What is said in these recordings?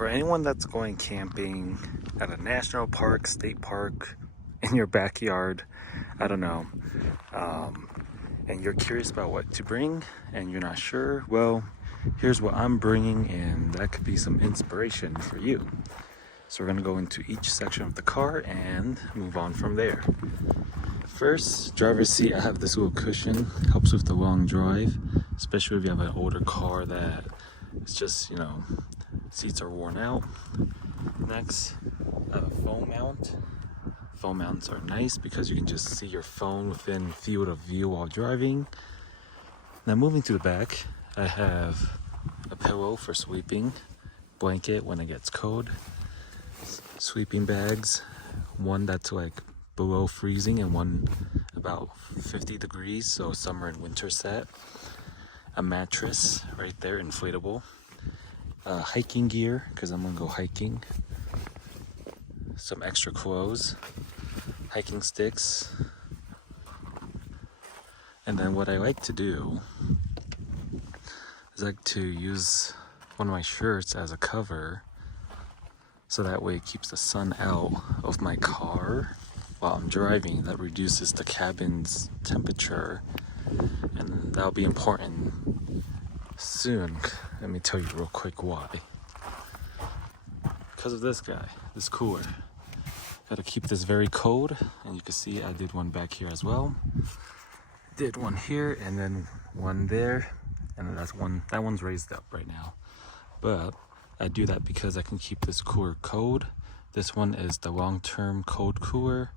for anyone that's going camping at a national park, state park, in your backyard, I don't know, and you're curious about what to bring and you're not sure, well, here's what I'm bringing, and that could be some inspiration for you. So we're gonna go into each section of the car and move on from there. First, driver's seat, I have this little cushion, helps with the long drive, especially if you have an older car that it's just, seats are worn out. Next, I have a phone mount. Phone mounts are nice because you can just see your phone within field of view while driving. Now moving to the back, I have a pillow for sleeping, blanket when it gets cold, sleeping bags, one that's like below freezing and one about 50 degrees, so summer and winter set, a mattress right there, inflatable, hiking gear because I'm gonna go hiking, some extra clothes, hiking sticks, and then what I like to do is I like to use one of my shirts as a cover so that way it keeps the sun out of my car while I'm driving. That reduces the cabin's temperature, and that'll be important soon. Let me tell you real quick why. Because of this guy, this cooler. Gotta keep this very cold, and you can see I did one back here as well. Did one here and then one there, and that one's raised up right now. But I do that because I can keep this cooler cold. This one is the long-term cold cooler.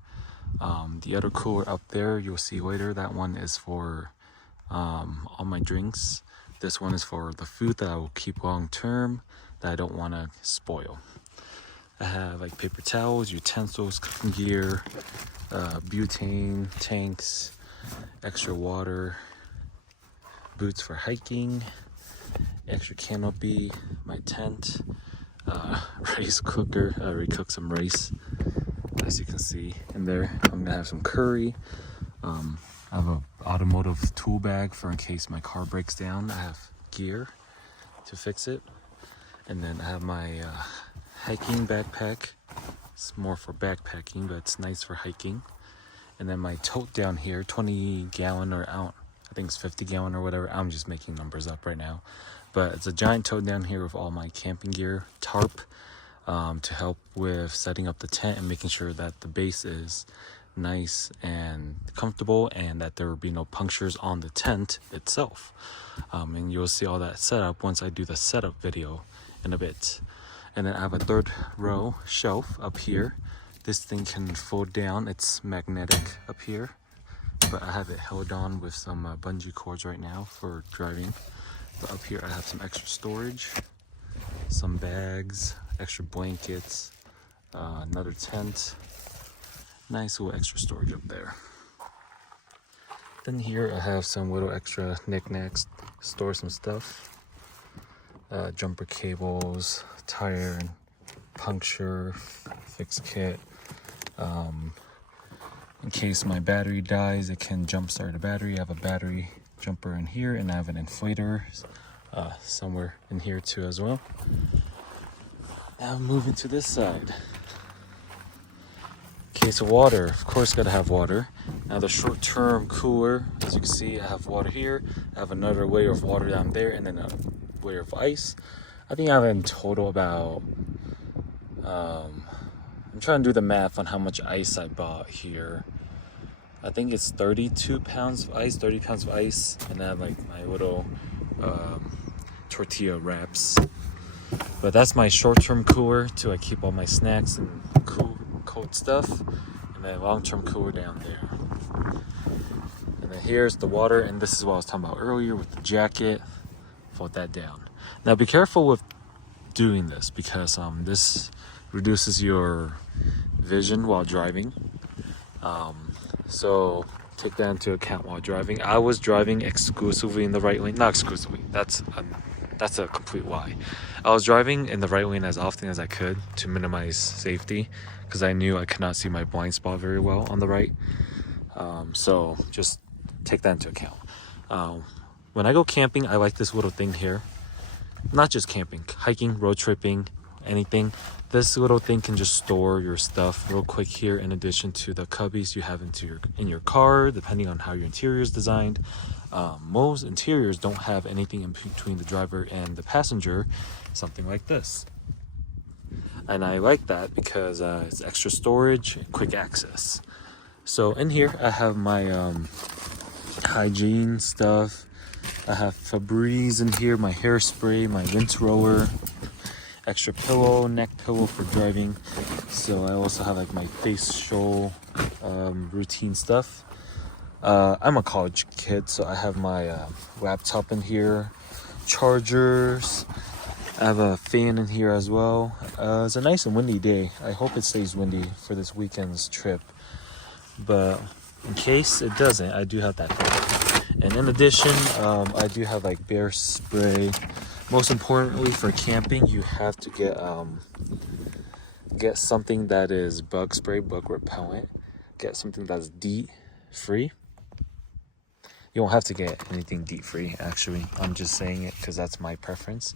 The other cooler up there you'll see later, that one is for all my drinks. This one is for the food that I will keep long-term that I don't want to spoil. I have like paper towels, utensils, cooking gear, butane tanks, extra water, boots for hiking, extra canopy, my tent, rice cooker. I already cooked some rice, as you can see in there. I'm gonna have some curry. I have an automotive tool bag for in case my car breaks down. I have gear to fix it, and then I have my hiking backpack. It's more for backpacking, but it's nice for hiking. And then my tote down here, 20 gallon or I think it's 50 gallon or whatever. I'm just making numbers up right now. But it's a giant tote down here with all my camping gear, tarp, to help with setting up the tent and making sure that the base is nice and comfortable and that there will be no punctures on the tent itself. And you'll see all that setup once I do the setup video in a bit. And then I have a third row shelf up here. This thing can fold down. It's magnetic up here, but I have it held on with some bungee cords right now for driving. But up here I have some extra storage, some bags, extra blankets, another tent. Nice little extra storage up there. Then here I have some little extra knickknacks, store some stuff. Jumper cables, tire and puncture fix kit. In case my battery dies, it can jump start the battery. I have a battery jumper in here, and I have an inflator somewhere in here too as well. Now moving to this side. Case of water, of course gotta have water. Now the short-term cooler, as you can see, I have water here. I have another layer of water down there, and then a layer of ice. I think I have in total about I'm trying to do the math on how much ice I bought here. I think it's 32 pounds of ice, 30 pounds of ice, and then I have like my little tortilla wraps. But that's my short-term cooler to like keep all my snacks and cold stuff, and then long-term cooler down there. And then here's the water, and this is what I was talking about earlier with the jacket. Fold that down. Now be careful with doing this because this reduces your vision while driving. So take that into account while driving. I was driving exclusively in the right lane. Not exclusively. That's a complete lie. I was driving in the right lane as often as I could to minimize safety because I knew I could not see my blind spot very well on the right. So just take that into account. When I go camping, I like this little thing here. Not just camping, hiking, road tripping, anything. This little thing can just store your stuff real quick here, in addition to the cubbies you have in your car, depending on how your interior is designed. Most interiors don't have anything in between the driver and the passenger, something like this. And I like that because it's extra storage, quick access. So in here I have my hygiene stuff. I have Febreze in here, my hairspray, my rinse roller, extra pillow, neck pillow for driving. So I also have like my facial routine stuff. I'm a college kid, so I have my laptop in here, chargers. I have a fan in here as well. It's a nice and windy day. I hope it stays windy for this weekend's trip, but in case it doesn't, I do have that fan. And in addition, I do have like bear spray. Most importantly, for camping, you have to get something that is bug spray, bug repellent. Get something that's DEET free. You don't have to get anything DEET free, actually. I'm just saying it because that's my preference.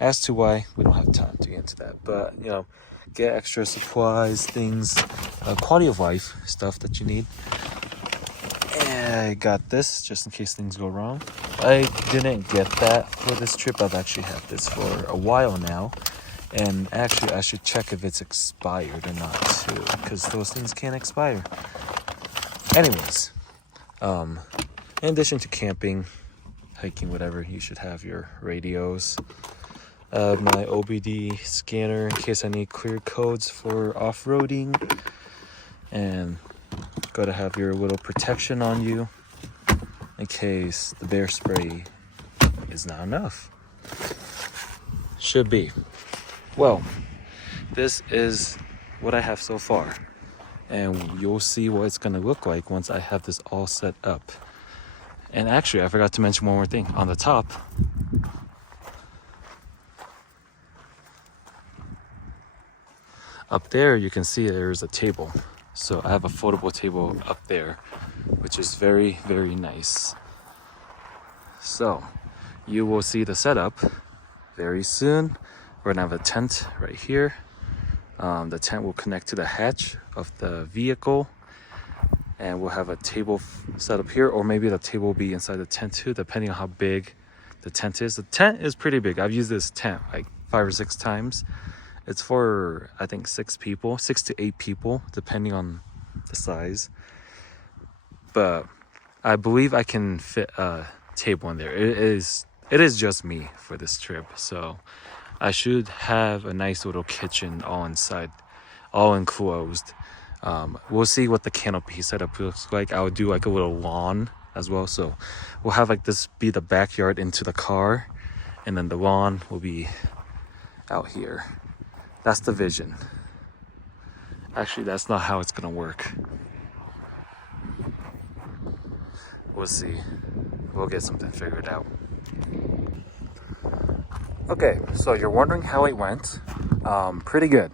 As to why, we don't have time to get into that. But, you know, get extra supplies, things, quality of life stuff that you need. And I got this just in case things go wrong. I didn't get that for this trip. I've actually had this for a while now. And actually, I should check if it's expired or not, too. Because those things can't expire. Anyways, in addition to camping, hiking, whatever, you should have your radios. My OBD scanner in case I need clear codes for off-roading. And gotta have your little protection on you in case the bear spray is not enough. Should be. Well, this is what I have so far. And you'll see what it's gonna look like once I have this all set up. And actually, I forgot to mention one more thing. On the top, up there, you can see there's a table. So I have a foldable table up there, which is very, very nice. So you will see the setup very soon. We're gonna have a tent right here. The tent will connect to the hatch of the vehicle. And we'll have a table set up here, or maybe the table will be inside the tent too, depending on how big the tent is. The tent is pretty big. I've used this tent like 5 or 6 times. It's for, I think, 6 to 8 people, depending on the size. But I believe I can fit a table in there. It is just me for this trip. So I should have a nice little kitchen all inside, all enclosed. We'll see what the canopy setup looks like. I would do like a little lawn as well. So we'll have like this be the backyard into the car. And then the lawn will be out here. That's the vision. Actually, that's not how it's gonna work. We'll see. We'll get something figured out. Okay, so you're wondering how it went. Pretty good.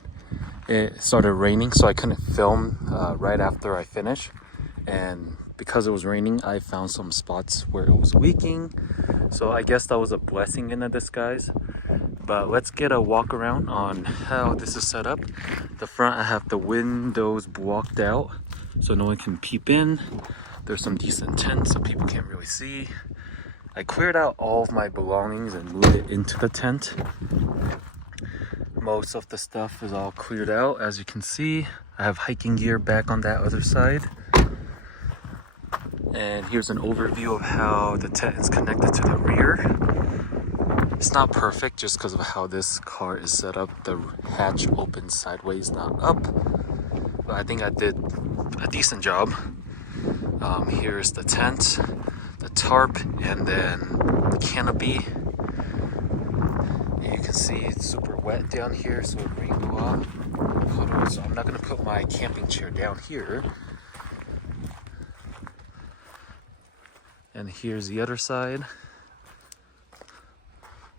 It started raining, so I couldn't film right after I finished. And because it was raining, I found some spots where it was leaking. So I guess that was a blessing in a disguise. But let's get a walk around on how this is set up. The front, I have the windows blocked out so no one can peep in. There's some decent tents so people can't really see. I cleared out all of my belongings and moved it into the tent. Most of the stuff is all cleared out, as you can see. I have hiking gear back on that other side. And here's an overview of how the tent is connected to the rear. It's not perfect just because of how this car is set up. The hatch opens sideways, not up. But I think I did a decent job. Here's the tent, the tarp, and then the canopy. And you can see it's super wet down here, so it rained a lot. So I'm not going to put my camping chair down here. And here's the other side.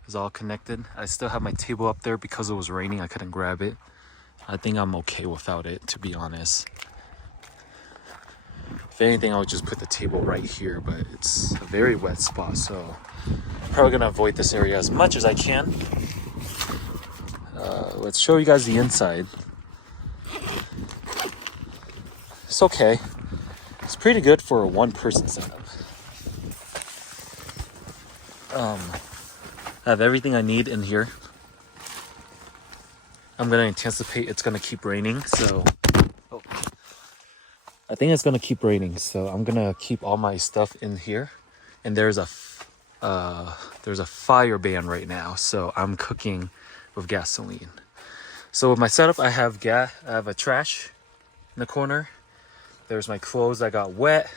It's all connected. I still have my table up there because it was raining. I couldn't grab it. I think I'm okay without it, to be honest. If anything, I would just put the table right here, but it's a very wet spot, so I'm probably gonna avoid this area as much as I can. Let's show you guys the inside. It's okay. It's pretty good for a one-person setup. I have everything I need in here. I'm gonna anticipate it's gonna keep raining, so I think it's gonna keep raining, so I'm gonna keep all my stuff in here. And there's a fire ban right now, so I'm cooking with gasoline. So with my setup, I have a trash in the corner. There's my clothes that got wet.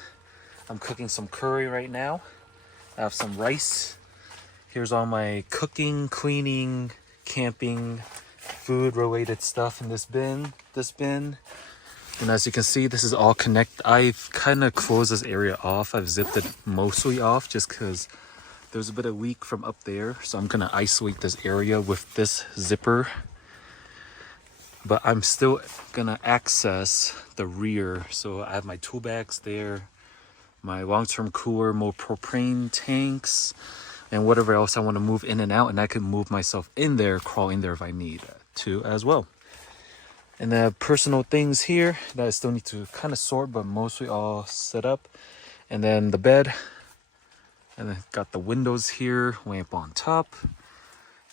I'm cooking some curry right now. I have some rice. Here's all my cooking, cleaning, camping, food related stuff in this bin. And as you can see, this is all connected. I've kind of closed this area off. I've zipped it mostly off just because there's a bit of leak from up there. So I'm gonna isolate this area with this zipper. But I'm still gonna access the rear. So I have my tool bags there, my long-term cooler, more propane tanks, and whatever else I want to move in and out. And I can move myself in there, crawl in there if I need to as well. And then personal things here that I still need to kind of sort, but mostly all set up. And then the bed. And then got the windows here, lamp on top.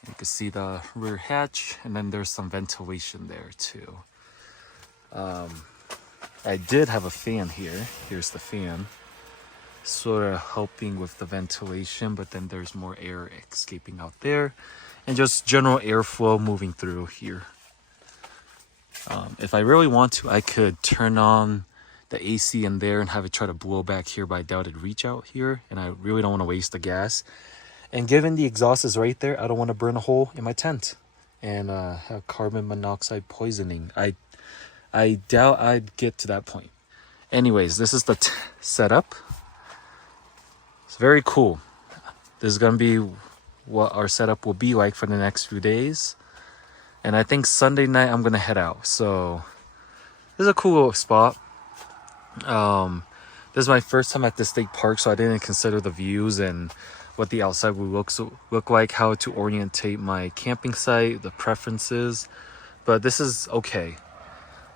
You can see the rear hatch, and then there's some ventilation there too. I did have a fan here. Here's the fan. Sort of helping with the ventilation, but then there's more air escaping out there. And just general airflow moving through here. If I really want to, I could turn on the AC in there and have it try to blow back here, but I doubt it'd reach out here, and I really don't want to waste the gas. And given the exhaust is right there, I don't want to burn a hole in my tent and have carbon monoxide poisoning. I doubt I'd get to that point. Anyways, this is the setup. It's very cool. This is gonna be what our setup will be like for the next few days. And I think Sunday night I'm gonna head out. So this is a cool little spot. This is my first time at the state park, so I didn't consider the views and what the outside would look like, how to orientate my camping site, the preferences. But this is okay.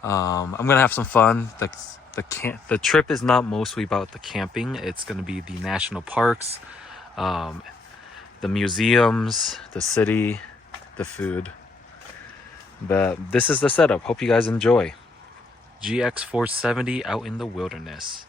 I'm gonna have some fun. The trip is not mostly about the camping. It's gonna be the national parks, the museums, the city, the food. But this is the setup. Hope you guys enjoy. GX470 out in the wilderness.